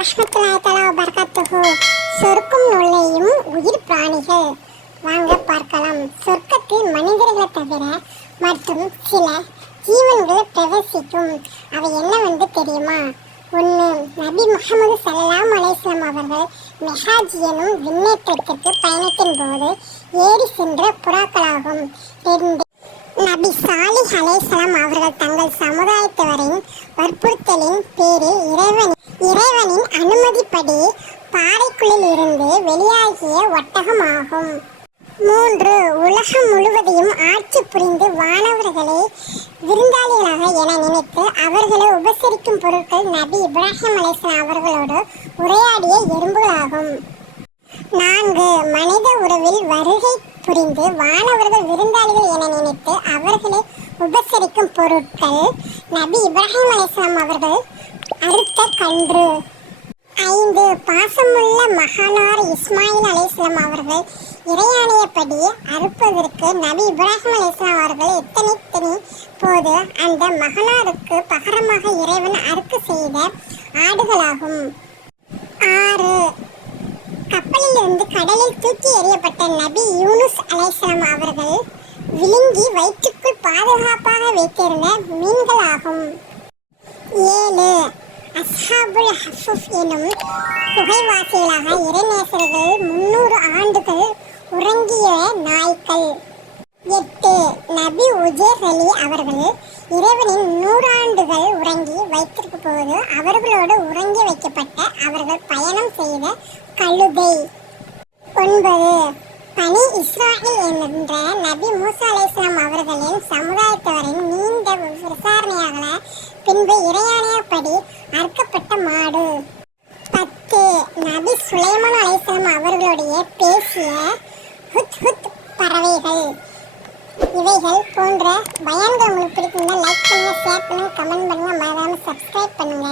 வரஹ்மத்துல்லாஹி தஆலா வபரகாத்துஹு சொர்க்கம் நுழையும் உயிர் பிராணிகள். வாங்க பார்க்கலாம். சொர்க்கத்தில் மனிதர்களை தவிர மற்றும் சில ஜீவன்கள் பிரவேசிக்கும். அவை என்னவென்று தெரியுமா? ஒன்று நபி முகமது சல்லாம் அலைஸ்லாம் அவர்கள் மெஹாஜ் எனும் விண்ணேற்றத்திற்கு பயணத்தின் போது ஏறி சென்ற புறாக்களாகும். ரெண்டு நபி சாலிஹ் அலைஹிஸ்ஸலாம் அவர்கள் தங்கள் சமுதாயத்தவரின் வற்புறுத்தலின் பேரில் இறைவன் இருந்து வெளியாகிய ஒட்டகமாகும். மூன்று உலகம் முழுவதையும் ஆட்சி புரிந்து வானவர்களை விருந்தாளிகளாக என நினைத்து அவர்களை உபசரிக்கும் பொருட்கள் நபி இப்ராஹிம் அலைஹிஸ்ஸலாம் அவர்களோடு உரையாடிய எறும்புகளாகும். நான்கு மனித உறவில் வருகை புரிந்து வானவர்கள் விருந்தாளிகள் என நினைத்து அவர்களை உபசரிக்கும் பொருட்கள் நபி இப்ராஹிம் அலைஹிஸ்ஸலாம் அவர்கள் அறுத்த கன்று. ஐந்து பாசமுள்ள மகானார் இஸ்மாயில் அலிஸ்லாம் அவர்கள் இறையாணையப்படி அறுப்பதற்கு நபி இப்ராஹிம் அலிஸ்லாம் அவர்கள் எத்தனை போது அந்த மகனாருக்கு பகரமாக இறைவன் அறுக்கு செய்த ஆடுகளாகும். ஆறு. கப்பலிலிருந்து கடலில் தூக்கி எறியப்பட்ட நபி யூனுஸ் அலிஸ்லாம் அவர்கள் விழுங்கி வயிற்றுக்குள் பாதுகாப்பாக வைத்திருந்த மீன்களாகும். ஏழு. அஸ்ஹாபுல் ஹஃபுஃப் எனும் குகைவாசிகளாக இறைநேசர்கள் முன்னூறு ஆண்டுகள் உறங்கிய நாய்கள். எட்டு நபி உஜேர் அலி அவர்கள் இறைவனின் நூறாண்டுகள் உறங்கி வைத்திருக்க போது அவர்களோடு உறங்கி வைக்கப்பட்ட அவர்கள் பயணம் செய்த கழுதை. ஒன்பது பனி இஸ்ராயில் என்ற நபி மூசா அலைஹிஸ்ஸலாம் பின்பு இறையாணையப்படி அறுக்கப்பட்ட மாடு. பத்து. நபி சுலைமான் அலைசலம் அவர்களுடைய பேசிய ஹுத் ஹுத் பறவைகள். இவைகள் போன்ற பயான்கள் உங்களுக்கு பிடிக்குங்க லைக் பண்ணுங்க ஷேர் பண்ணுங்க கமெண்ட் பண்ணுங்க. மறக்காம சப்ஸ்கிரைப் பண்ணுங்க.